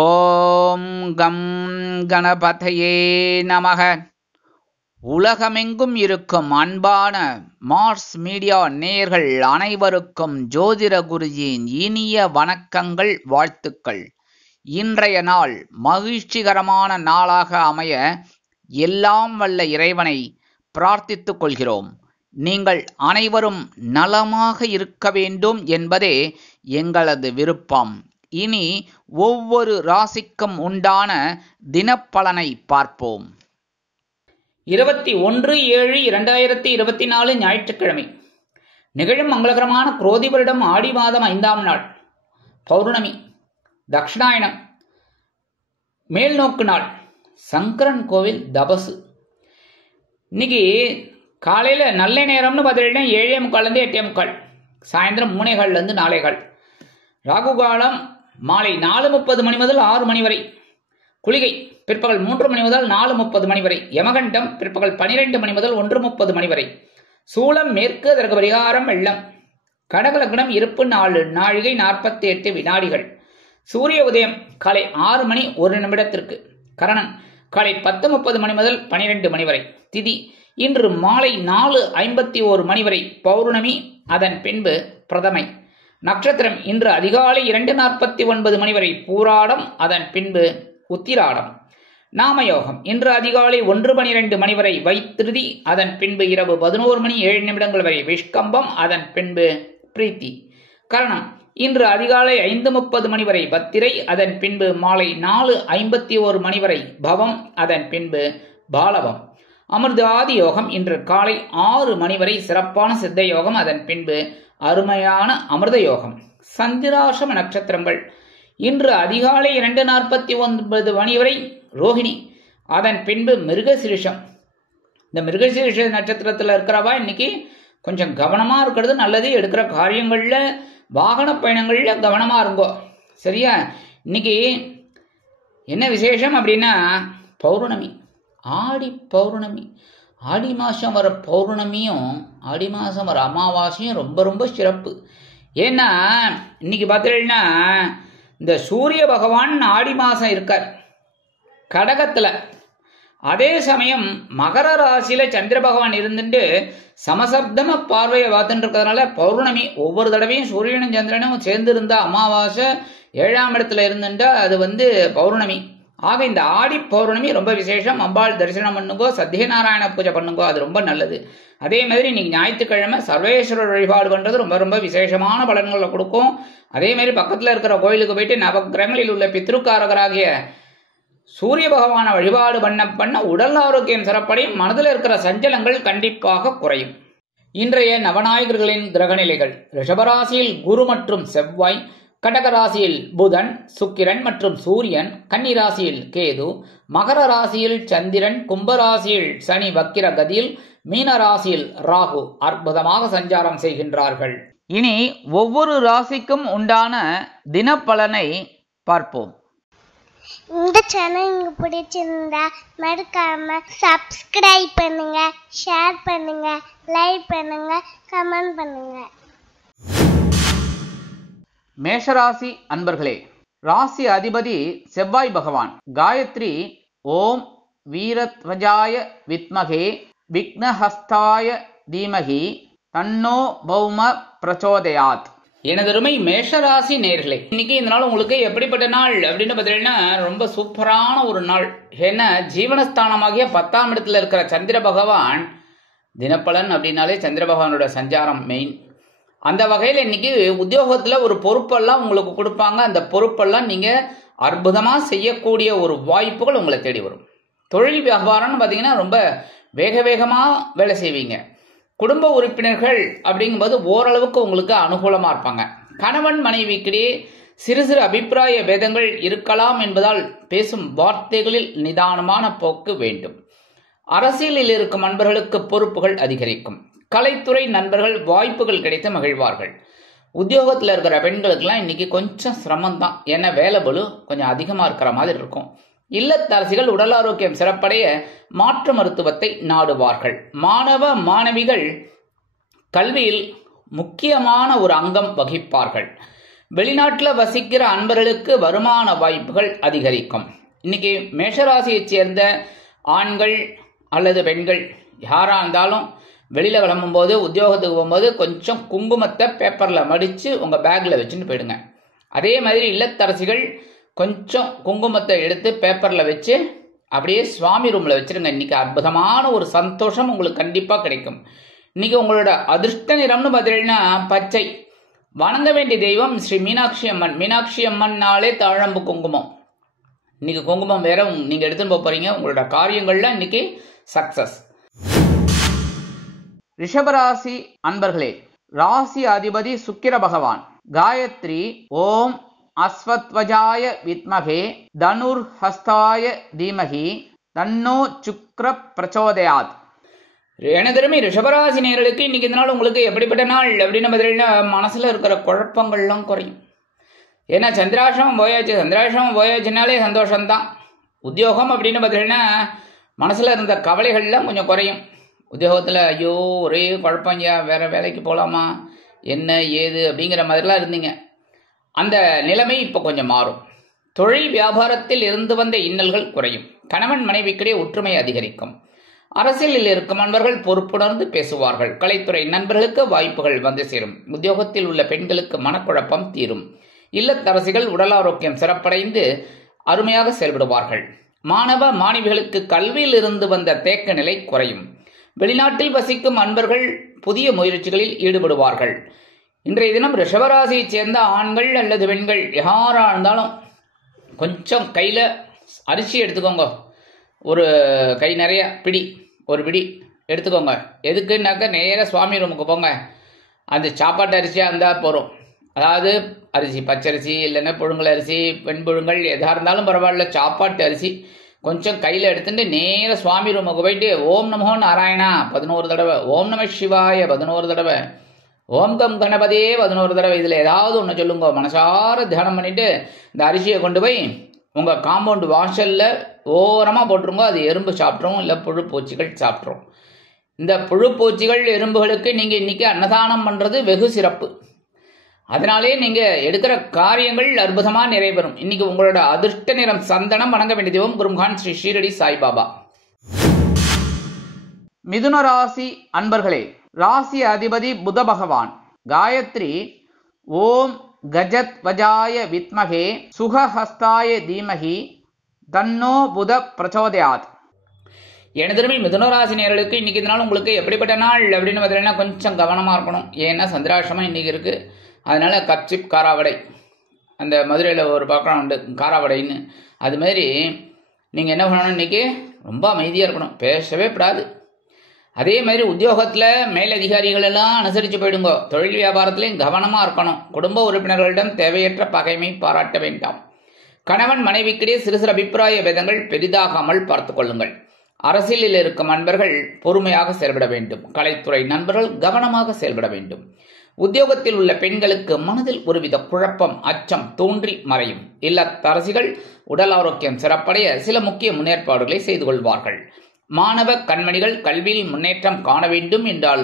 ஓம் come கணபதையே நமக. உலகமெங்கும் இருக்கும் அன்பான மார்ஸ் மீடியா நேயர்கள் அனைவருக்கும் ஜோதிட குருஜியின் இனிய வணக்கங்கள், வாழ்த்துக்கள். இன்றைய நாள் மகிழ்ச்சிகரமான நாளாக அமைய எல்லாம் வல்ல இறைவனை பிரார்த்தித்துக் கொள்கிறோம். நீங்கள் அனைவரும் நலமாக இருக்க வேண்டும் என்பதே எங்களது விருப்பம். இனி ஒவ்வொரு ராசிக்கும் உண்டான தினப்பலனை பார்ப்போம். 21/7/2024 ஞாயிற்றுக்கிழமை நிகழும் மங்களகரமான குரோதி வருடம் ஆடி மாதம் 5ஆம் நாள் பௌர்ணமி, தக்ஷணாயனம், மேல்நோக்கு நாள், சங்கரன் கோவில் தபசு. இன்னைக்கு காலையில் நல்ல நேரம்னு பார்த்தீங்கன்னா 7:45 8:45, சாயந்தரம் 3:15 4:15. ராகு காலம் மாலை 4:30 மணி முதல் 6 மணி வரை. குளிகை பிற்பகல் 3 மணி முதல் 4:30 மணி வரை. யமகண்டம் பிற்பகல் 12 மணி முதல் 1:30 மணி வரை. சூலம் மேற்கு, அதற்கு பரிகாரம் வெள்ளம். கடகலக்னம் இருப்பு 4 நாழிகை 48 வினாடிகள். சூரிய உதயம் காலை 6 மணி 1 நிமிடத்திற்கு. கரணன் காலை 10:30 மணி முதல் 12 மணி வரை. திதி இன்று மாலை 4:51 மணி வரை பௌர்ணமி, அதன் பின்பு பிரதமை. நட்சத்திரம் இன்று அதிகாலை 2:49 மணி வரை பூராடம், அதன் பின்பு உத்திராடம். நாமயோகம் இன்று அதிகாலை 1:12 மணி வரை வைத்திருதி, அதன் பின்பு இரவு 11 மணி 7 நிமிடங்கள் வரை விஷ்கம்பம், அதன் பின்பு பிரீத்தி. கரணம் இன்று அதிகாலை 5:30 மணி வரை பத்திரை, அதன் பின்பு மாலை 4:51 மணி வரை பவம், அதன் பின்பு பாலவம். அமிர்தாதி யோகம் இன்று காலை 6 மணி வரை சிறப்பான சித்த யோகம், அதன் பின்பு அருமையான அமிர்த யோகம். சந்திராசிரம நட்சத்திரங்கள் இன்று அதிகாலை 2:49 மணி வரை ரோஹிணி, அதன் பின்பு மிருகசீரிஷம். இந்த மிருகசீரிஷ நட்சத்திரத்தில் இருக்கிறவா இன்னைக்கு கொஞ்சம் கவனமா இருக்கிறது நல்லது. எடுக்கிற காரியங்கள்ல வாகன பயணங்கள்ல கவனமா இருங்கோ, சரியா? இன்னைக்கு என்ன விசேஷம் அப்படின்னா பௌர்ணமி, ஆடி பௌர்ணமி. ஆடி மாதம் வர பௌர்ணமியும் ஆடி மாதம் வர அமாவாசையும் ரொம்ப ரொம்ப சிறப்பு. ஏன்னா இன்னைக்கு பார்த்தீங்கன்னா இந்த சூரிய பகவான் ஆடி மாதம் இருக்கார் கடகத்தில். அதே சமயம் மகர ராசியில சந்திர பகவான் இருந்துட்டு சமசப்தம பார்வையை பார்த்துட்டு இருக்கிறதுனால பௌர்ணமி ஒவ்வொரு தடவையும் சூரியனும் சந்திரனும் சேர்ந்து இருந்தா அமாவாசை, 7ஆம் இடத்துல இருந்துட்டா அது பௌர்ணமி. ஆக இந்த ஆடி பௌர்ணமி ரொம்ப விசேஷம். அம்பாள் தரிசனம் பண்ணுங்கோ, சத்யநாராயண பூஜை பண்ணுங்கோ, அது ரொம்ப நல்லது. அதே மாதிரி இன்னைக்கு ஞாயிற்றுக்கிழமை சர்வேஸ்வரர் வழிபாடு பண்றது ரொம்ப ரொம்ப விசேஷமான பலன்களை கொடுக்கும். அதே மாதிரி பக்கத்தில் இருக்கிற கோயிலுக்கு போயிட்டு நவகிரகங்களில் உள்ள பித்ருக்காரகராகிய சூரிய பகவான வழிபாடு பண்ண உடல் ஆரோக்கியம் சிறப்படையும், மனதில் இருக்கிற சஞ்சலங்கள் கண்டிப்பாக குறையும். இன்றைய நவநாயகர்களின் கிரகநிலைகள்: ரிஷபராசியில் குரு மற்றும் செவ்வாய், கடகராசியில் புதன், சுக்கிரன் மற்றும் சூரியன், கன்னிராசியில் கேது, மகர ராசியில் சந்திரன், கும்பராசியில் சனி வக்கிர கதியில், மீன ராசியில் ராகு அற்புதமாக சஞ்சாரம் செய்கின்றார்கள். இனி ஒவ்வொரு ராசிக்கும் உண்டான தினப்பலனை பார்ப்போம். இந்த சேனல் உங்களுக்கு பிடிச்சிருந்தா மறக்காம சப்ஸ்கிரைப் பண்ணுங்க, ஷேர் பண்ணுங்க, லைக் பண்ணுங்க, கமெண்ட் பண்ணுங்க. மேஷராசி அன்பர்களே, ராசி அதிபதி செவ்வாய் பகவான். காயத்ரி ஓம் வீரத்வஜாய வித்மகே விக்னஹஸ்தாய தீமகி தன்னோ பௌம பிரச்சோதயாத். எனதருமை மேஷராசி நேர்களே, இன்னைக்கு இந்த நாள் உங்களுக்கு எப்படிப்பட்ட நாள் அப்படின்னு பார்த்தீங்கன்னா ரொம்ப சூப்பரான ஒரு நாள். ஏன்னா ஜீவனஸ்தானமாகிய 10ஆம் இடத்துல இருக்கிற சந்திர பகவான், தினப்பலன் அப்படின்னாலே சந்திர பகவானோட சஞ்சாரம் மெயின். அந்த வகையில் இன்னைக்கு உத்தியோகத்தில் ஒரு பொறுப்பெல்லாம் உங்களுக்கு கொடுப்பாங்க. அந்த பொறுப்பெல்லாம் நீங்கள் அற்புதமாக செய்யக்கூடிய ஒரு வாய்ப்புகள் உங்களை தேடி வரும். தொழில் வியாபாரம்னு பார்த்தீங்கன்னா ரொம்ப வேகமாக வேலை செய்வீங்க. குடும்ப உறுப்பினர்கள் அப்படிங்கும்போது ஓரளவுக்கு உங்களுக்கு அனுகூலமாக இருப்பாங்க. கணவன் மனைவிக்கிடையே சிறு சிறு அபிப்பிராய பேதங்கள் இருக்கலாம் என்பதால் பேசும் வார்த்தைகளில் நிதானமான போக்கு வேண்டும். அரசியலில் இருக்கும் நண்பர்களுக்கு பொறுப்புகள் அதிகரிக்கும். கலைத்துறை நண்பர்கள் வாய்ப்புகள் கிடைத்து மகிழ்வார்கள். உத்தியோகத்தில் இருக்கிற பெண்களுக்கெல்லாம் இன்னைக்கு கொஞ்சம் சிரமம்தான். ஏன்னா வேலை பளு கொஞ்சம் அதிகமாக இருக்கிற மாதிரி இருக்கும். இல்லத்தரசிகள் உடல் ஆரோக்கியம் சிறப்படைய மாற்று மருத்துவத்தை நாடுவார்கள். மாணவ மாணவிகள் கல்வியில் முக்கியமான ஒரு அங்கம் வகிப்பார்கள். வெளிநாட்டில் வசிக்கிற அன்பர்களுக்கு வருமான வாய்ப்புகள் அதிகரிக்கும். இன்னைக்கு மேஷராசியைச் சேர்ந்த ஆண்கள் அல்லது பெண்கள் யாராக இருந்தாலும் வெளியில் கிளம்பும்போது உத்தியோகத்துக்கு போகும்போது கொஞ்சம் குங்குமத்தை பேப்பரில் மடித்து உங்கள் பேக்கில் வச்சுன்னு போயிடுங்க. அதே மாதிரி இல்லத்தரசிகள் கொஞ்சம் குங்குமத்தை எடுத்து பேப்பரில் வச்சு அப்படியே சுவாமி ரூமில் வச்சுருங்க. இன்றைக்கி அற்புதமான ஒரு சந்தோஷம் உங்களுக்கு கண்டிப்பாக கிடைக்கும். இன்றைக்கி உங்களோட அதிர்ஷ்ட நிறம்னு பார்த்தீங்கன்னா பச்சை. வணங்க வேண்டிய தெய்வம் ஸ்ரீ மீனாட்சி அம்மன். மீனாட்சி அம்மன்னாலே தாழம்பு குங்குமம். இன்றைக்கி குங்குமம் வேற நீங்கள் எடுத்துன்னு போக போகிறீங்க. உங்களோட காரியங்கள்லாம் இன்றைக்கி சக்ஸஸ். ரிஷபராசி அன்பர்களே, ராசி அதிபதி சுக்கிர பகவான். காயத்ரி ஓம் அஸ்வத்வஜாய வித்மகே தனுர் ஹஸ்தாய தீமகி தன்னோ சுக்ர பிரச்சோதயாத். எனதருமை ரிஷபராசி நேயர்களுக்கு இன்னைக்கு இந்த நாள் உங்களுக்கு எப்படிப்பட்ட நாள் அப்படின்னு பார்த்தீங்கன்னா மனசில் இருக்கிற குழப்பங்கள்லாம் குறையும். ஏன்னா சந்திராசிரமம் போயாச்சுனாலே சந்தோஷம்தான். உத்தியோகம் அப்படின்னு பார்த்தீங்கன்னா மனசில் இருந்த கவலைகள்லாம் கொஞ்சம் குறையும். உத்தியோகத்தில் ஐயோ ஒரே குழப்பங்க, வேறு வேலைக்கு போகலாமா என்ன ஏது அப்படிங்கிற மாதிரிலாம் இருந்தீங்க. அந்த நிலைமை இப்போ கொஞ்சம் மாறும். தொழில் வியாபாரத்தில் இருந்து வந்த இன்னல்கள் குறையும். கணவன் மனைவிக்கிடையே ஒற்றுமை அதிகரிக்கும். அரசியலில் இருக்கும் நண்பர்கள் பொறுப்புணர்ந்து பேசுவார்கள். கலைத்துறை நண்பர்களுக்கு வாய்ப்புகள் வந்து சேரும். உத்தியோகத்தில் உள்ள பெண்களுக்கு மனக்குழப்பம் தீரும். இல்லத்தரசிகள் உடல் ஆரோக்கியம் சிறப்படைந்து அருமையாக செயல்படுவார்கள். மாணவ மாணவிகளுக்கு கல்வியில் இருந்து வந்த தேக்க நிலை குறையும். வெளிநாட்டில் வசிக்கும் அன்பர்கள் புதிய முயற்சிகளில் ஈடுபடுவார்கள். இன்றைய தினம் ரிஷபராசியைச் சேர்ந்த ஆண்கள் அல்லது பெண்கள் யாராக இருந்தாலும் கொஞ்சம் கையில் அரிசி எடுத்துக்கோங்க. ஒரு கை நிறைய ஒரு பிடி எடுத்துக்கோங்க. எதுக்குன்னாக்க நேராக சுவாமி ரூமுக்கு போங்க. அந்த சாப்பாட்டு அரிசியாக இருந்தால் போகிறோம். அதாவது அரிசி பச்சரிசி இல்லைன்னா புழுங்கல் அரிசி வெண்புழுங்கல் எதாக இருந்தாலும் பரவாயில்ல, சாப்பாட்டு அரிசி கொஞ்சம் கையில் எடுத்துட்டு நேராக சுவாமி ரூமுக்கு போயிட்டு ஓம் நமோ நாராயணா 11 தடவை, ஓம் நம சிவாய 11 தடவை, ஓம் கம் கணபதியே 11 தடவை, இதில் ஏதாவது ஒன்று சொல்லுங்க. மனசார தியானம் பண்ணிவிட்டு இந்த அரிசியை கொண்டு போய் உங்கள் காம்பவுண்ட் வாசலில் ஓரமாக போட்டுருங்க. அது எறும்பு சாப்பிட்ரும், இல்லை புழு பூச்சிகள் சாப்பிட்ரும். இந்த புழு பூச்சிகள் எறும்புகளுக்கு நீங்கள் இன்றைக்கி அன்னதானம் பண்ணுறது வெகு சிறப்பு. அதனாலே நீங்கள் எடுக்கிற காரியங்கள் அற்புதமாக நிறைவேறும். இன்னைக்கு உங்களோட அதிர்ஷ்ட நிறம் சந்தனம். வணங்க வேண்டிய தெய்வம் குரும்கான் ஸ்ரீ ஷீரடி சாய்பாபா. மிதுன ராசி அன்பர்களே, ராசி அதிபதி புத பகவான். காயத்ரி ஓம் கஜத் வஜாய வித்மகே சுகஹஸ்தாய தீமகி தன்னோ புத பிரச்சோதயாத். எனதருமை மிதுனராசி நேயர்களுக்கு இன்னைக்கு இந்த நாள் உங்களுக்கு எப்படிப்பட்ட நாள் அப்படின்னு பார்த்தீங்கன்னா கொஞ்சம் கவனமாக இருக்கணும். ஏன்னா சந்திராசிரமம் இன்னைக்கு இருக்குது. அதனால கப்சிப் காராவடை, அந்த மதுரையில் ஒரு பக்கம் உண்டு காராவடைன்னு, அதுமாரி நீங்கள் என்ன பண்ணணும், இன்றைக்கி ரொம்ப அமைதியாக இருக்கணும், பேசவே கூடாது. அதே மாதிரி உத்தியோகத்தில் மேலதிகாரிகள் எல்லாம் அனுசரித்து போயிடுங்க. தொழில் வியாபாரத்திலையும் கவனமாக இருக்கணும். குடும்ப உறுப்பினர்களிடம் தேவையற்ற பகைமை பாராட்ட வேண்டாம். கணவன் மனைவிக்கிடையே சிறு சிறு அபிப்பிராய பேதங்கள் பெரிதாகாமல் பார்த்து கொள்ளுங்கள். அரசியலில் இருக்கும் நண்பர்கள் பொறுமையாக செயல்பட வேண்டும். கலைத்துறை நண்பர்கள் கவனமாக செயல்பட வேண்டும். உத்தியோகத்தில் உள்ள பெண்களுக்கு மனதில் ஒருவித குழப்பம் அச்சம் தோன்றி மறையும். இல்லத்தரசிகள் உடல் ஆரோக்கியம் சிறப்படைய சில முக்கிய முன்னேற்பாடுகளை செய்து கொள்வார்கள். மாணவ கண்மணிகள் கல்வியில் முன்னேற்றம் காண வேண்டும் என்றால்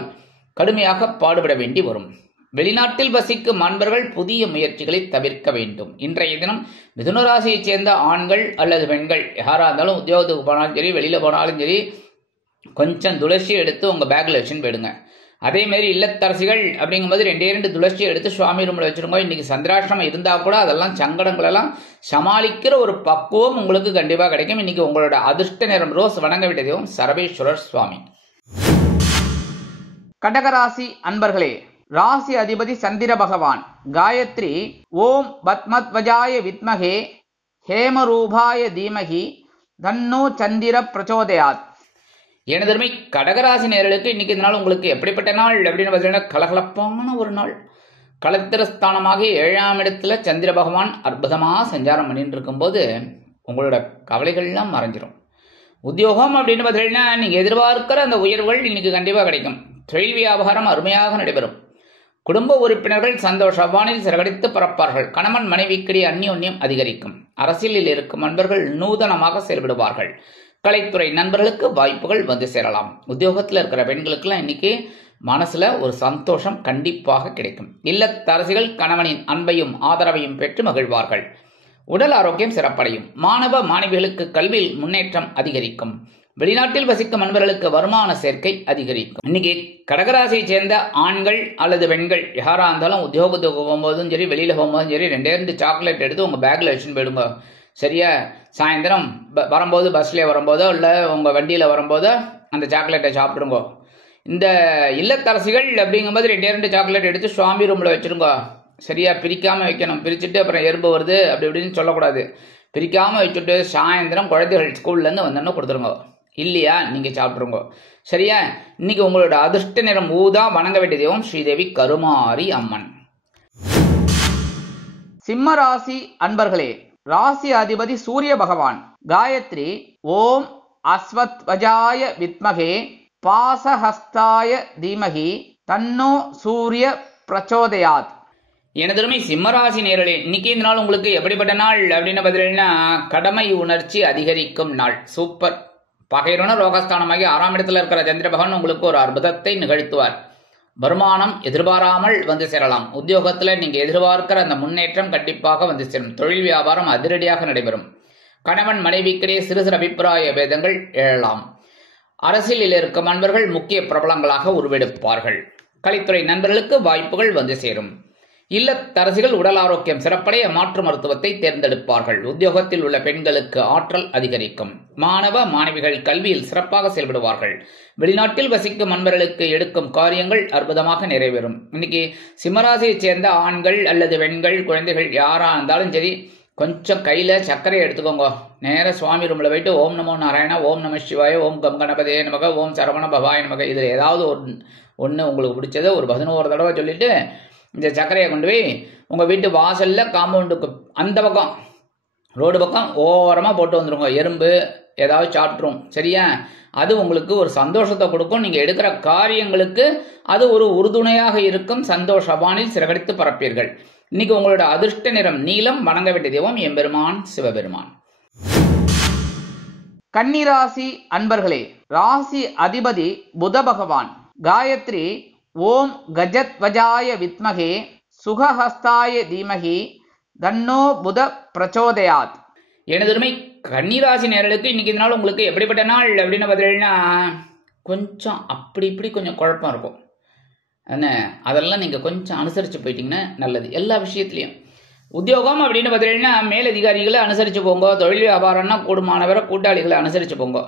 கடுமையாக பாடுபட வேண்டி வரும். வெளிநாட்டில் வசிக்கும் அன்பர்கள் புதிய முயற்சிகளை தவிர்க்க வேண்டும். இன்றைய தினம் மிதுனராசியைச் சேர்ந்த ஆண்கள் அல்லது பெண்கள் யாராக இருந்தாலும் உத்தியோகத்துக்கு போனாலும் சரி வெளியில் போனாலும் சரி கொஞ்சம் துளசி எடுத்து உங்கள் பேக்கில் வச்சுன்னு போயிடுங்க. அதேமாரி இல்லத்தரசிகள் அப்படிங்கும்போது 2 துளசி எடுத்து சுவாமி ரூமில் வச்சுருங்க. இன்றைக்கி சந்திராஷ்டிரமம் இருந்தால் கூட அதெல்லாம் சங்கடங்களெல்லாம் சமாளிக்கிற ஒரு பக்குவம் உங்களுக்கு கண்டிப்பாக கிடைக்கும். இன்றைக்கி உங்களோட அதிர்ஷ்ட நிறம் ரோஸ். வணங்க வேண்டிய தெய்வம் சரவேஸ்வரர் சுவாமி. கடகராசி அன்பர்களே, ராசி அதிபதி சந்திர பகவான். காயத்ரி ஓம் பத்மத்வஜாய வித்மகே ஹேமரூபாய தீமகி தன்னோ சந்திர பிரச்சோதயாத். எனதருமை கடகராசி நேயர்களுக்கு இன்னைக்கு இந்த நாள் உங்களுக்கு எப்படிப்பட்ட நாள் அப்படின்னு பார்த்தீங்கன்னா கலகலப்பான ஒரு நாள். கலத்திரஸ்தானமாக 7ஆம் இடத்துல சந்திர பகவான் அற்புதமாக சஞ்சாரம் பண்ணிட்டு இருக்கும்போது உங்களோட கவலைகள்லாம் மறைஞ்சிரும். உத்தியோகம் அப்படின்னு பார்த்தீங்கன்னா நீங்கள் எதிர்பார்க்கிற அந்த உயர்வுகள் இன்னைக்கு கண்டிப்பாக கிடைக்கும். தொழில் வியாபாரம் அருமையாக நடைபெறும். குடும்ப உறுப்பினர்கள் சந்தோஷ வானில் சிறகடித்து பறப்பார்கள். கணவன் மனைவிக்கிடையே அந்யோன்யம் அதிகரிக்கும். அரசியலில் இருக்கும் நண்பர்கள் நூதனமாக செயல்படுவார்கள். கலைத்துறை நண்பர்களுக்கு வாய்ப்புகள் வந்து சேரலாம். உத்தியோகத்தில் இருக்கிற பெண்களுக்கெல்லாம் இன்னைக்கு மனசுல ஒரு சந்தோஷம் கண்டிப்பாக கிடைக்கும். இல்லத்தரசிகள் கணவனின் அன்பையும் ஆதரவையும் பெற்று மகிழ்வார்கள். உடல் ஆரோக்கியம் சிறப்படையும். மாணவ மாணவிகளுக்கு கல்வியில் முன்னேற்றம் அதிகரிக்கும். வெளிநாட்டில் வசிக்கும் நண்பர்களுக்கு வருமான சேர்க்கை அதிகரிக்கும். இன்னைக்கு கடகராசியை சேர்ந்த ஆண்கள் அல்லது பெண்கள் யாரா இருந்தாலும் உத்தியோகத்துக்கு போகும்போதும் சரி, வெளியில போகும்போதும் சரி, 2 சாக்லேட் எடுத்து உங்க பேக்ல வச்சுன்னு போயிடுங்க. சரியா? சாயந்தரம் வரும்போது பஸ்ல வரும்போதோ இல்ல உங்க வண்டியில வரும்போதோ அந்த சாக்லேட்டை சாப்பிடுங்க. இந்த இல்லத்தரசிகள் அப்படிங்கும்போது 2 சாக்லேட் எடுத்து சுவாமி ரூம்ல வச்சிருங்க. சரியா? பிரிக்காம வைக்கணும். பிரிச்சுட்டு அப்புறம் எறும்பு வருது அப்படி இப்படின்னு சொல்லக்கூடாது. பிரிக்காம வச்சுட்டு சாயந்தரம் குழந்தைகள் ஸ்கூல்ல இருந்து வந்தோன்னு கொடுத்துருங்க. இல்லையா நீங்க சாப்பிட்டுருங்க. சரியா? இன்னைக்கு உங்களோட அதிர்ஷ்ட நிறம் ஊதா. வணங்க வேண்டிய தெய்வம் ஸ்ரீதேவி கருமாரி அம்மன். சிம்ம ராசி அன்பர்களே, ராசி அதிபதி சூரிய பகவான். காயத்ரி ஓம் அஸ்வத்வஜாய வித்மகே பாசஹஸ்தாய தீமகி தன்னோ சூரிய பிரச்சோதயாத். எனதுமே சிம்மராசி நேரலே, இன்னைக்கு இந்த நாள் உங்களுக்கு எப்படிப்பட்ட நாள் அப்படின்னு பார்த்தீங்கன்னா, கடமை உணர்ச்சி அதிகரிக்கும் நாள். சூப்பர். பகைவன ரோகஸ்தானமாகி 6ஆம் இடத்துல இருக்கிற சந்திர பகவான் உங்களுக்கு ஒரு அற்புதத்தை நிகழ்த்துவார். வருமானம் எதிர்பாராமல் வந்து சேரலாம். உத்தியோகத்துல நீங்க எதிர்பார்க்கிற அந்த முன்னேற்றம் கண்டிப்பாக வந்து சேரும். தொழில் வியாபாரம் அதிரடியாக நடைபெறும். கணவன் மனைவிக்கிடையே சிறு சிறு அபிப்பிராய பேதங்கள் எழலாம். அரசியலில் இருக்கும் நண்பர்கள் முக்கிய பிரபலங்களாக உருவெடுப்பார்கள். கலைத்துறை நண்பர்களுக்கு வாய்ப்புகள் வந்து சேரும். இல்லத்தரசிகள் உடல் ஆரோக்கியம் சிறப்படைய மாற்று மருத்துவத்தை தேர்ந்தெடுப்பார்கள். உத்தியோகத்தில் உள்ள பெண்களுக்கு ஆற்றல் அதிகரிக்கும். மாணவ மாணவிகள் கல்வியில் சிறப்பாக செயல்படுவார்கள். வெளிநாட்டில் வசிக்கும் நண்பர்களுக்கு எடுக்கும் காரியங்கள் அற்புதமாக நிறைவேறும். இன்னைக்கு சிம்மராசியை சேர்ந்த ஆண்கள் அல்லது பெண்கள் குழந்தைகள் யாரா இருந்தாலும் சரி, கொஞ்சம் கையில சர்க்கரையை எடுத்துக்கோங்க. நேர சுவாமி ரூம்ல போயிட்டு ஓம் நமோ நாராயணா, ஓம் நம சிவாய, ஓம் கம் கணபதே நமக, ஓம் சரவண பவாய நமக, இதுல ஏதாவது ஒன்று உங்களுக்கு பிடிச்சதை ஒரு 11 தடவை சொல்லிட்டு இந்த சர்க்கரையை கொண்டு போய் உங்க வீட்டு வாசல்ல காம்பவுண்டுக்கு அந்த பக்கம் ரோடு பக்கம் ஓரமா போட்டு வந்துருங்க. எறும்பு ஏதாவது சாப்பிட்ரும். சரியா? அது உங்களுக்கு ஒரு சந்தோஷத்தை கொடுக்கும். நீங்க எடுக்கிற காரியங்களுக்கு அது ஒரு உறுதுணையாக இருக்கும். சந்தோஷ வானில் சிறகடித்து பரப்பீர்கள். இன்னைக்கு உங்களோட அதிர்ஷ்ட நிறம் நீலம். வணங்க வேண்டிய தெய்வம் எம்பெருமான் சிவபெருமான். கன்னிராசி அன்பர்களே, ராசி அதிபதி புத பகவான். காயத்ரி ஓம் கஜத்வஜாய வித்மகே சுகஹஸ்தாய தீமகி தன்னோ புத பிரச்சோதயாத். எனதுமே கன்னிராசி நேரலுக்கு இன்னைக்கு இந்த நாள் உங்களுக்கு எப்படிப்பட்ட நாள் அப்படின்னு பார்த்தீங்கன்னா, கொஞ்சம் அப்படி இப்படி கொஞ்சம் குழப்பம் இருக்கும். என்ன அதெல்லாம் நீங்கள் கொஞ்சம் அனுசரித்து போயிட்டீங்கன்னா நல்லது. எல்லா விஷயத்துலையும் உத்தியோகம் அப்படின்னு பார்த்தீங்கன்னா மேலதிகாரிகளை அனுசரித்து போங்க. தொழில் வியாபாரம்னா கூடுமானவரை கூட்டாளிகளை அனுசரித்து போங்க.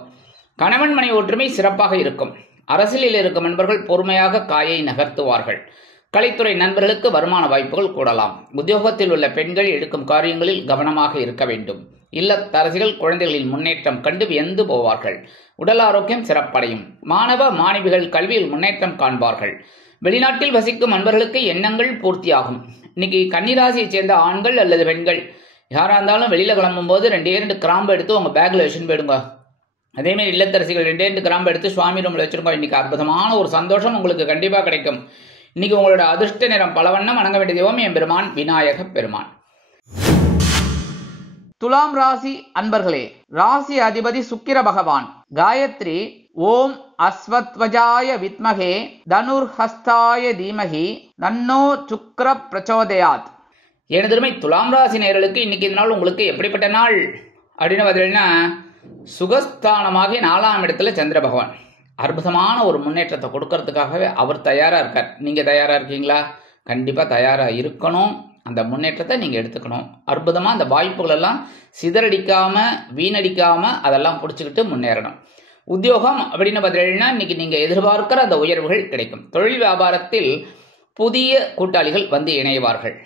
கணவன் மனைவி ஒற்றுமை சிறப்பாக இருக்கும். அரசியலில் இருக்கும் நண்பர்கள் பொறுமையாக காயை நகர்த்துவார்கள். கலைத்துறை நண்பர்களுக்கு வருமான வாய்ப்புகள் கூடலாம். உத்தியோகத்தில் உள்ள பெண்கள் எடுக்கும் காரியங்களில் கவனமாக இருக்க வேண்டும். இல்லத்தரசிகள் குழந்தைகளின் முன்னேற்றம் கண்டு வியந்து போவார்கள். உடல் ஆரோக்கியம் சிறப்படையும். மாணவ மாணவிகள் கல்வியில் முன்னேற்றம் காண்பார்கள். வெளிநாட்டில் வசிக்கும் நண்பர்களுக்கு எண்ணங்கள் பூர்த்தியாகும். இன்னைக்கு கன்னிராசியை சேர்ந்த ஆண்கள் அல்லது பெண்கள் யாரா இருந்தாலும் வெளியில கிளம்பும் போது 2 கிராம்பு எடுத்து உங்க பேக்ல வச்சுன்னு போயிடுங்க. அதேமாதிரி இல்லத்தரசிகள் 2 கிராம்பு எடுத்து சுவாமி ரூம்ல வச்சிருக்கோம். இன்னைக்கு அற்புதமான ஒரு சந்தோஷம் உங்களுக்கு கண்டிப்பா கிடைக்கும். இன்னைக்கு உங்களோட அதிர்ஷ்ட நிறம் பலவண்ணம். வணங்க வேண்டிய தெய்வம் என் பெருமான் விநாயக பெருமான். துலாம் ராசி அன்பர்களே, ராசி அதிபதி சுக்கிர பகவான். காயத்ரி ஓம் அஸ்வத்வஜாய வித்மகே தனுர்ஹஸ்தாய தீமகி தன்னோ சுக்ர பிரச்சோதயாத். எனதுமே துலாம் ராசி நேயர்களுக்கு இன்னைக்கு இந்த நாள் உங்களுக்கு எப்படிப்பட்ட நாள் அப்படின்னு பார்த்தீங்கன்னா, சுகஸ்தானமாகி 4ஆம் இடத்துல சந்திர பகவான் அற்புதமான ஒரு முன்னேற்றத்தை கொடுக்கறதுக்காகவே அவர் தயாரா இருக்கார். நீங்க தயாரா இருக்கீங்களா? கண்டிப்பா தயாரா இருக்கணும். அந்த முன்னேற்றத்தை நீங்க எடுத்துக்கணும். அற்புதமா அந்த வாய்ப்புகள் எல்லாம் சிதறடிக்காம வீணடிக்காம அதெல்லாம் பிடிச்சிக்கிட்டு முன்னேறணும். உத்தியோகம் அப்படின்னு பார்த்தீங்கன்னா இன்னைக்கு நீங்க எதிர்பார்க்கிற அந்த உயர்வுகள் கிடைக்கும். தொழில் வியாபாரத்தில் புதிய கூட்டாளிகள் வந்து இணைவார்கள்.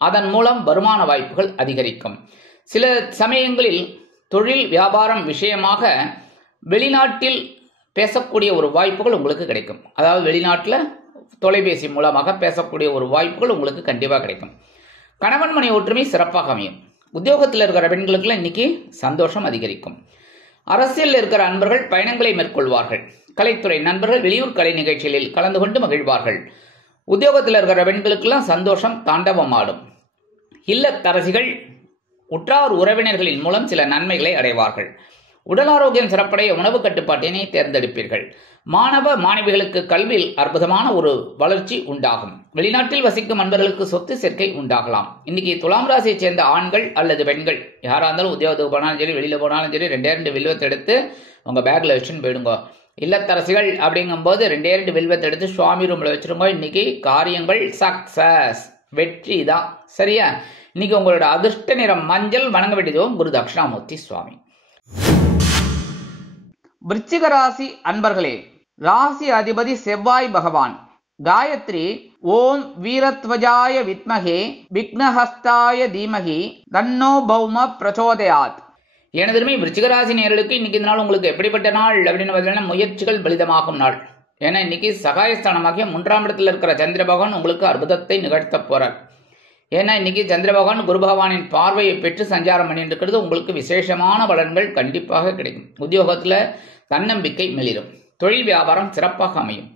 அதன் மூலம் வருமான வாய்ப்புகள் அதிகரிக்கும். சில சமயங்களில் தொழில் வியாபாரம் விஷயமாக வெளிநாட்டில் பேசக்கூடிய ஒரு வாய்ப்புகள் உங்களுக்கு கிடைக்கும். அதாவது வெளிநாட்டில் தொலைபேசி மூலமாக பேசக்கூடிய ஒரு வாய்ப்புகள் உங்களுக்கு கண்டிப்பாக கிடைக்கும். கணவன் மனை ஒற்றுமை சிறப்பாக அமையும். உத்தியோகத்தில் இருக்கிற பெண்களுக்குலாம் இன்னைக்கு சந்தோஷம் அதிகரிக்கும். அரசியலில் இருக்கிற நண்பர்கள் பயணங்களை மேற்கொள்வார்கள். கலைத்துறை நண்பர்கள் வெளியூர் கலை நிகழ்ச்சிகளில் கலந்து கொண்டு மகிழ்வார்கள். உத்தியோகத்தில் இருக்கிற பெண்களுக்கெல்லாம் சந்தோஷம் தாண்டவம் ஆடும். இல்லத்தரசிகள் உற்றார் உறவினர்களின் மூலம் சில நன்மைகளை அடைவார்கள். உடல் ஆரோக்கியம் சிறப்படைய உணவு கட்டுப்பாட்டினை தேர்ந்தெடுப்பீர்கள். மாணவ மாணவிகளுக்கு கல்வியில் அற்புதமான ஒரு வளர்ச்சி உண்டாகும். வெளிநாட்டில் வசிக்கும் அன்பர்களுக்கு சொத்து சேர்க்கை உண்டாகலாம். இன்னைக்கு துலாம் ராசியை சேர்ந்த ஆண்கள் அல்லது பெண்கள் யாரா இருந்தாலும் உத்தியோகத்துக்கு போனாலும் சரி, வெளியில போனாலும் சரி, 2 வில்வத்தை எடுத்து உங்க பேக்ல வச்சுன்னு போயிடுங்க. இல்லத்தரசிகள் அப்படிங்கும்போது 2 வில்வத்தை எடுத்து சுவாமி ரூம்ல வச்சிருங்க. இன்னைக்கு காரியங்கள் சக்சஸ், வெற்றி தான். சரியா? இன்னைக்கு உங்களோட அதிர்ஷ்ட நிறம் மஞ்சள். வணங்க வேண்டியதும் குரு தட்சிணாமூர்த்தி சுவாமி. விருச்சிக ராசி அன்பர்களே, ராசி அதிபதி செவ்வாய் பகவான். காயத்ரி ஓம் வீரத்வஜாய வித்மகே விக்னஹஸ்தாய தீமகி தன்னோ பௌம பிரச்சோதயாத். எனதுமே விருச்சிக ராசி நேயர்களுக்கு இன்னைக்கு இந்த நாள் உங்களுக்கு எப்படிப்பட்ட நாள் அப்படின்னு பார்த்தீங்கன்னா, முயற்சிகள் பலிதமாகும் நாள். ஏன்னா இன்னைக்கு சகாயஸ்தானமாகிய 3ஆம் இடத்துல இருக்கிற சந்திர பகவான் உங்களுக்கு அற்புதத்தை நிகழ்த்த போறார். ஏன்னா இன்னைக்கு சந்திர பகவான் குரு பகவானின் பார்வையை பெற்று சஞ்சாரம் பண்ணிட்டு இருக்கிறது உங்களுக்கு விசேஷமான பலன்கள் கண்டிப்பாக கிடைக்கும். உத்தியோகத்துல தன்னம்பிக்கை மெளிரும். தொழில் வியாபாரம் சிறப்பாக அமையும்.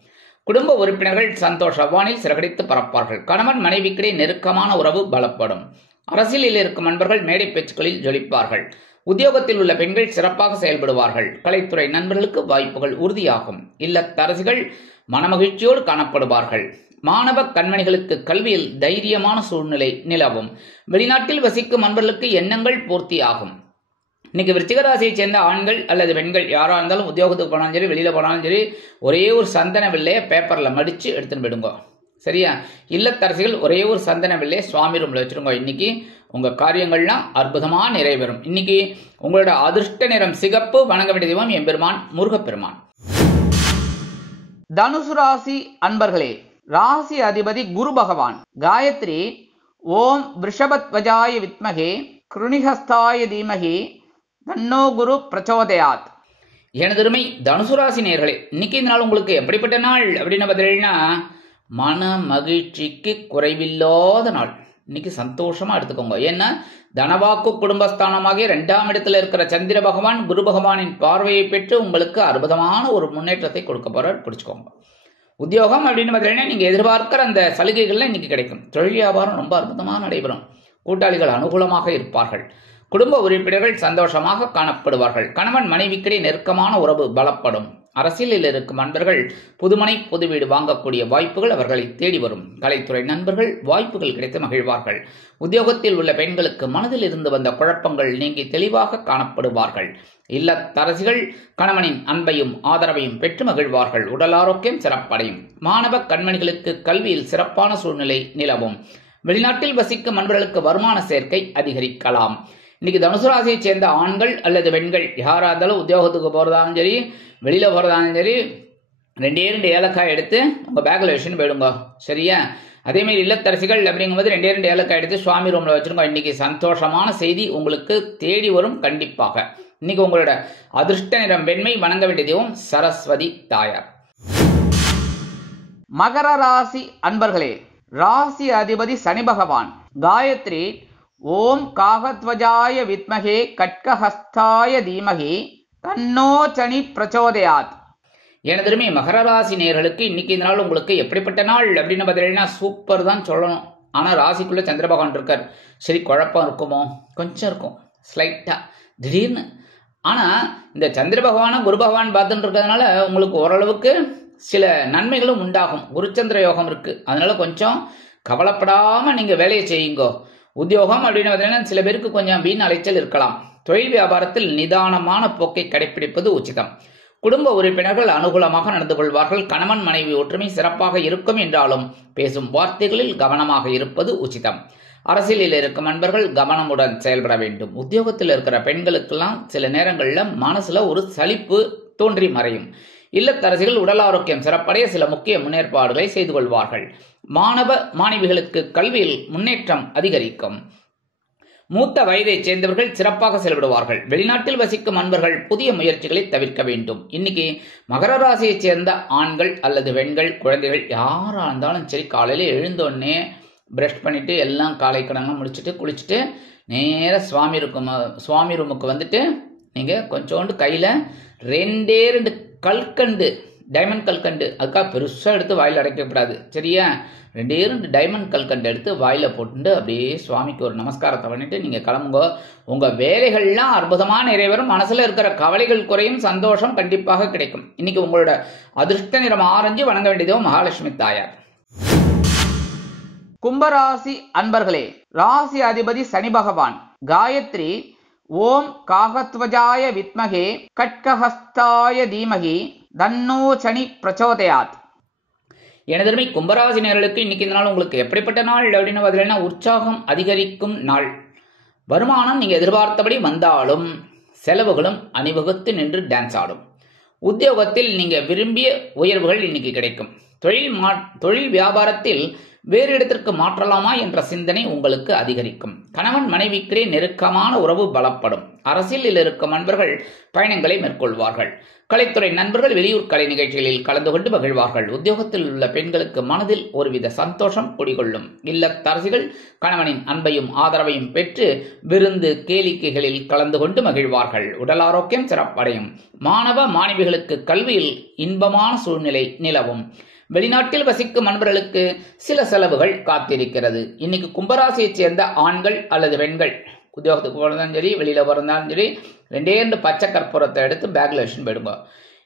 குடும்ப உறுப்பினர்கள் சந்தோஷ வானில் சிறகடித்து பறப்பார்கள். கணவன் மனைவிக்கிடையே நெருக்கமான உறவு பலப்படும். அரசியலில் இருக்கும் நண்பர்கள் மேடை பேச்சுக்களில் ஜொலிப்பார்கள். உத்தியோகத்தில் உள்ள பெண்கள் சிறப்பாக செயல்படுவார்கள். கலைத்துறை நண்பர்களுக்கு வாய்ப்புகள் உறுதியாகும். இல்லத்தரசிகள் மனமகிழ்ச்சியோடு காணப்படுவார்கள். மாணவ கண்மணிகளுக்கு கல்வியில் தைரியமான சூழ்நிலை நிலவும். வெளிநாட்டில் வசிக்கும் நண்பர்களுக்கு எண்ணங்கள் பூர்த்தியாகும். இன்னைக்கு விருச்சிக ராசியை சேர்ந்த ஆண்கள் அல்லது பெண்கள் யாரா இருந்தாலும் உத்தியோகத்துக்கு போனாலும் சரி, வெளியில போனாலும் சரி, ஒரே ஒரு சந்தன வில்லைய பேப்பர்ல மடிச்சு எடுத்துன்னு போயிடுங்க. சரியா? இல்லத்தரசிகள் ஒரே ஒரு சந்தன வில்லைய சுவாமி ரூம்ல வச்சிருங்க. இன்னைக்கு உங்க காரியங்கள்லாம் அற்புதமா நிறைவேறும். இன்னைக்கு உங்களோட அதிர்ஷ்ட நிறம் சிகப்பு. வணங்க வேண்டிய தெய்வம் எம்பெருமான் முருகப்பெருமான். தனுசு ராசி அன்பர்களே, ராசி அதிபதி குரு பகவான். காயத்ரி ஓம் விருஷபத்வஜாய வித்மகே கிருணிஹஸ்தாய தீமகி தன்னோ குரு பிரச்சோதயாத். எனதருமை தனுசு ராசி நேயர்களே, இன்னைக்கு இந்த நாள் உங்களுக்கு எப்படிப்பட்ட நாள் அப்படின்னு பார்த்தீங்கன்னா, மன மகிழ்ச்சிக்கு குறைவில்லாத நாள். இன்னைக்கு சந்தோஷமா எடுத்துக்கோங்க. ஏன்னா தனவாக்கு குடும்பஸ்தானமாகிய 2ஆம் இடத்துல இருக்கிற சந்திர பகவான் குரு பகவானின் பார்வையை பெற்று உங்களுக்கு அற்புதமான ஒரு முன்னேற்றத்தை கொடுக்க போறார். பிடிச்சுக்கோங்க. உத்தியோகம் அப்படின்னு பார்த்தீங்கன்னா நீங்க எதிர்பார்க்கிற அந்த சலுகைகள்லாம் இன்னைக்கு கிடைக்கும். தொழில் வியாபாரம் ரொம்ப அற்புதமாக நடைபெறும். கூட்டாளிகள் அனுகூலமாக இருப்பார்கள். குடும்ப உறுப்பினர்கள் சந்தோஷமாக காணப்படுவார்கள். கணவன் மனைவிக்கிடையே நெருக்கமான உறவு பலப்படும். அரசியலில் இருக்கும் நண்பர்கள் புதுமனை புது வீடு வாங்கக்கூடிய வாய்ப்புகள் அவர்களை தேடி வரும். கலைத்துறை நண்பர்கள் வாய்ப்புகள் கிடைத்து மகிழ்வார்கள். உத்தியோகத்தில் உள்ள பெண்களுக்கு மனதில் இருந்து வந்த குழப்பங்கள் நீங்கி தெளிவாக காணப்படுவார்கள். இல்லத்தரசிகள் கணவனின் அன்பையும் ஆதரவையும் பெற்று மகிழ்வார்கள். உடல் ஆரோக்கியம் சிறப்படையும். மாணவ கண்மணிகளுக்கு கல்வியில் சிறப்பான சூழ்நிலை நிலவும். வெளிநாட்டில் வசிக்கும் நண்பர்களுக்கு வருமான சேர்க்கை அதிகரிக்கலாம். இன்னைக்கு தனுசு ராசியை சேர்ந்த ஆண்கள் அல்லது பெண்கள் யாரா இருந்தாலும் உத்தியோகத்துக்கு போறதாலும் சரி, வெளியில போறதாலும் சரி, 2 ஏலக்காய் எடுத்து உங்க பேக்ல வச்சுன்னு போயிடுங்க. சரியா? அதே மாதிரி இல்லத்தரசிகள் அப்படிங்கும்போது 2 ஏலக்காய் எடுத்து சுவாமி ரூம்ல வச்சிருங்க. இன்னைக்கு சந்தோஷமான செய்தி உங்களுக்கு தேடி வரும். கண்டிப்பாக இன்னைக்கு உங்களோட அதிர்ஷ்ட நிறம் வெண்மை. வணங்க வேண்டிய தெய்வம் சரஸ்வதி தாயார். மகர ராசி அன்பர்களே, ராசி அதிபதி சனி பகவான். காயத்ரி ஓம் காகத்வஜாய வித்மகே கட்கஹஸ்தாய தீமகி தன்னோ சனி பிரச்சோதயாத். எனதுமே மகர ராசி நேயர்களுக்கு இன்னைக்கு இந்த நாள் உங்களுக்கு எப்படிப்பட்ட நாள் அப்படின்னு பார்த்தீங்கன்னா சூப்பர் தான் சொல்லணும். ஆனா ராசிக்குள்ள சந்திர பகவான் இருக்கார். சரி, குழப்பம் இருக்குமோ? கொஞ்சம் இருக்கும், ஸ்லைட்டா, திடீர்னு. ஆனா இந்த சந்திர பகவானும் குரு பகவான் பார்த்துட்டு இருக்கிறதுனால உங்களுக்கு ஓரளவுக்கு சில நன்மைகளும் உண்டாகும். குருச்சந்திர யோகம் இருக்கு. அதனால கொஞ்சம் கவலைப்படாம நீங்க வேலையை செய்யுங்க. உத்தியோகம் அப்படின்னு பார்த்தீங்கன்னா சில பேருக்கு கொஞ்சம் வீண் அலைச்சல் இருக்கலாம். தொழில் வியாபாரத்தில் நிதானமான போக்கை கடைபிடிப்பது உச்சிதம். குடும்ப உறுப்பினர்கள் அனுகூலமாக நடந்து கொள்வார்கள். கணவன் மனைவி ஒற்றுமை சிறப்பாக இருக்கும் என்றாலும் பேசும் வார்த்தைகளில் கவனமாக இருப்பது உச்சிதம். அரசியலில் இருக்கும் நண்பர்கள் கவனமுடன் செயல்பட வேண்டும். உத்தியோகத்தில் இருக்கிற பெண்களுக்கெல்லாம் சில நேரங்கள்ல மனசுல ஒரு சலிப்பு தோன்றி மறையும். இல்லத்தரசிகள் உடல் ஆரோக்கியம் சிறப்படைய சில முக்கிய முன்னேற்பாடுகளை செய்து கொள்வார்கள். மாணவ மாணவிகளுக்கு கல்வியில் முன்னேற்றம் அதிகரிக்கும். மூத்த வயதைச் சேர்ந்தவர்கள் சிறப்பாக செயல்படுவார்கள். வெளிநாட்டில் வசிக்கும் நண்பர்கள் புதிய முயற்சிகளை தவிர்க்க வேண்டும். இன்னைக்கு மகர ராசியைச் சேர்ந்த ஆண்கள் அல்லது பெண்கள், குழந்தைகள் யாரா இருந்தாலும் சரி, காலையில எழுந்தோடனே பிரஷ் பண்ணிட்டு எல்லாம் காலை கடன்லாம் முடிச்சுட்டு குளிச்சுட்டு நேர சுவாமி ரூமுக்கு வந்துட்டு நீங்க கொஞ்சோண்டு கையில 2 கல்கண்டு டைமண்ட் கல்கண்டு அதுக்காக பெருசாக எடுத்து வாயில் அடைக்கப்படாது. சரியா? 2 டைமண்ட் கல்கண்டு எடுத்து வாயில் போட்டு அப்படியே சுவாமிக்கு ஒரு நமஸ்காரத்தை பண்ணிட்டு நீங்கள் கிளம்புங்க. உங்கள் வேலைகள்லாம் அற்புதமாக நிறைவேறும். மனசில் இருக்கிற கவலைகள் குறையும். சந்தோஷம் கண்டிப்பாக கிடைக்கும். இன்னைக்கு உங்களோட அதிர்ஷ்ட நிறம் ஆரஞ்சு. வணங்க வேண்டியதோ மகாலட்சுமி தாயார். கும்பராசி அன்பர்களே, ராசி அதிபதி சனி பகவான். காயத்ரி ஓம் காகத்வஜாய வித்மகே கட்கஹஸ்தாய தீமகி தன்னோ சனி பிரச்சோதயாத். எனதருமை கும்பராசி நேயர்களுக்கு இன்னைக்கு இந்த நாள் உங்களுக்கு எப்படிப்பட்ட நாள் அப்படின்னு பார்த்தீங்கன்னா, உற்சாகம் அதிகரிக்கும் நாள். வருமானம் நீங்கள் எதிர்பார்த்தபடி வந்தாலும் செலவுகளும் அணிவகுத்து நின்று டான்ஸ் ஆடும். உத்தியோகத்தில் நீங்கள் விரும்பிய உயர்வுகள் இன்னைக்கு கிடைக்கும். தொழில் வியாபாரத்தில் வேறு இடத்திற்கு மாற்றலாமா என்ற சிந்தனை உங்களுக்கு அதிகரிக்கும். கணவன் மனைவிக்கிடையே நெருக்கமான உறவு பலப்படும். அரசியலில் இருக்கும் நண்பர்கள் பயணங்களை மேற்கொள்வார்கள். கலைத்துறை நண்பர்கள் வெளியூர் கலை நிகழ்ச்சிகளில் கலந்து கொண்டு மகிழ்வார்கள். உத்தியோகத்தில் உள்ள பெண்களுக்கு மனதில் ஒருவித சந்தோஷம் குடிகொள்ளும். இல்லத்தரசிகள் கணவனின் அன்பையும் ஆதரவையும் பெற்று விருந்து கேளிக்கைகளில் கலந்து கொண்டு மகிழ்வார்கள். உடல் ஆரோக்கியம் சிறப்படையும். மாணவ மாணவிகளுக்கு கல்வியில் இன்பமான சூழ்நிலை நிலவும். வெளிநாட்டில் வசிக்கும் நண்பர்களுக்கு சில செலவுகள் காத்திருக்கிறது. இன்னைக்கு கும்பராசியைச் சேர்ந்த ஆண்கள் அல்லது பெண்கள் உத்தியோகத்துக்கு போனாலும் சரி, வெளியில போறதாலும் சரி, 2 பச்சை கற்பூரத்தை எடுத்து பேக்ல வச்சுன்னு போயிடுங்க.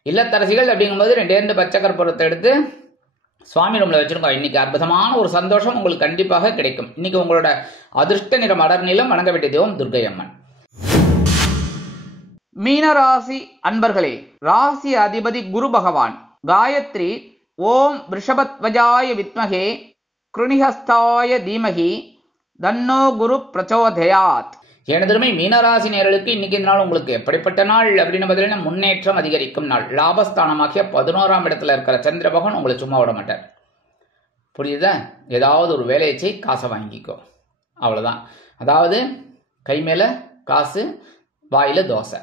இல்லத்தரசிகள் அப்படிங்கும்போது 2 பச்சை கற்பூரத்தை எடுத்து சுவாமி ரூம்ல வச்சிருக்கோம். இன்னைக்கு அற்புதமான ஒரு சந்தோஷம் உங்களுக்கு கண்டிப்பாக கிடைக்கும். இன்னைக்கு உங்களோட அதிர்ஷ்ட நிறம் அடர் நிலம். வணங்க வேண்டிய தெய்வம் துர்க்கை அம்மன். மீனராசி அன்பர்களே, ராசி அதிபதி குரு பகவான். காயத்ரி ஓம் ரிஷபத்வஜாய வித்மகே கிருணிஹஸ்தாய தீமகி தன்னோ குரு பிரச்சோதயாத். எனதருமை மீனராசி நேயர்களுக்கு இன்னைக்கு இந்த நாள் உங்களுக்கு எப்படிப்பட்ட நாள் அப்படின்னு பார்த்தீங்கன்னா, முன்னேற்றம் அதிகரிக்கும் நாள். லாபஸ்தானமாகிய 11ஆம் இடத்துல இருக்கிற சந்திர பகவான் உங்களை சும்மா விட மாட்டார். புரியுதா? ஏதாவது ஒரு வேலையை செய், காசை வாங்கிக்கோ, அவ்வளவுதான். அதாவது கை மேல காசு, வாயில தோசை.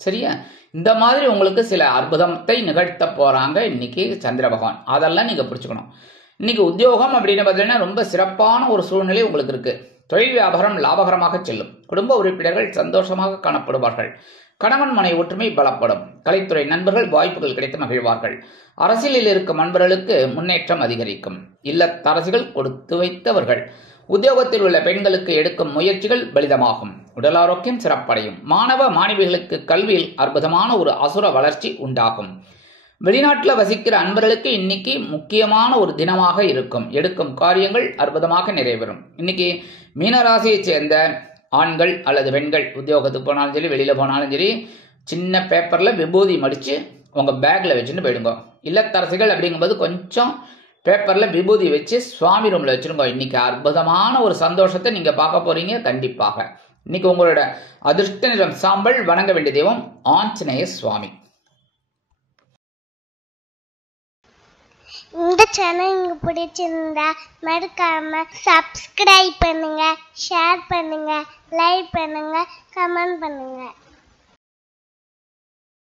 சரியா? இந்த மாதிரி உங்களுக்கு சில அற்புதத்தை நிகழ்த்த போறாங்க இன்னைக்கு சந்திர பகவான். அதெல்லாம் நீங்க பிடிச்சுக்கணும். இன்னைக்கு உத்தியோகம் அப்படின்னு பார்த்தீங்கன்னா ரொம்ப சிறப்பான ஒரு சூழ்நிலை உங்களுக்கு இருக்கு. தொழில் வியாபாரம் லாபகரமாக செல்லும். குடும்ப உறுப்பினர்கள் சந்தோஷமாக காணப்படுவார்கள். கணவன் மனை ஒற்றுமை பலப்படும். கலைத்துறை நண்பர்கள் வாய்ப்புகள் கிடைத்து மகிழ்வார்கள். அரசியலில் இருக்கும் நண்பர்களுக்கு முன்னேற்றம் அதிகரிக்கும். இல்லத்தரசிகள் கொடுத்து வைத்தவர்கள். உத்தியோகத்தில் உள்ள பெண்களுக்கு எடுக்கும் முயற்சிகள் பலிதமாகும். உடல் ஆரோக்கியம் சிறப்படையும். மாணவ மாணவிகளுக்கு கல்வியில் அற்புதமான ஒரு அசுர வளர்ச்சி உண்டாகும். வெளிநாட்டில் வசிக்கிற அன்பர்களுக்கு இன்னைக்கு முக்கியமான ஒரு தினமாக இருக்கும். எடுக்கும் காரியங்கள் அற்புதமாக நிறைவேறும். இன்னைக்கு மீனராசியைச் சேர்ந்த ஆண்கள் அல்லது பெண்கள் உத்தியோகத்துக்கு போனாலும் சரி, வெளியில போனாலும் சரி, சின்ன பேப்பர்ல விபூதி மடிச்சு உங்க பேக்ல வச்சுட்டு போயிடுங்க. இல்லத்தரசிகள் அப்படிங்கும்போது கொஞ்சம் பேப்பர்ல விபூதி வச்சு சுவாமி ரூம்ல வச்சிருங்க. இன்னைக்கு அற்புதமான ஒரு சந்தோஷத்தை நீங்க பார்க்க போறீங்க கண்டிப்பாக. இன்னைக்கு உங்களோட அதிர்ஷ்ட நிறம் சாம்பல். வணங்க வேண்டிய தெய்வம் ஆஞ்சநேய சுவாமி. இந்த சேனல் உங்களுக்கு பிடிச்சிருந்தா மறக்காம சப்ஸ்கிரைப் பண்ணுங்க, ஷேர் பண்ணுங்க, லைக் பண்ணுங்க, கமெண்ட் பண்ணுங்க.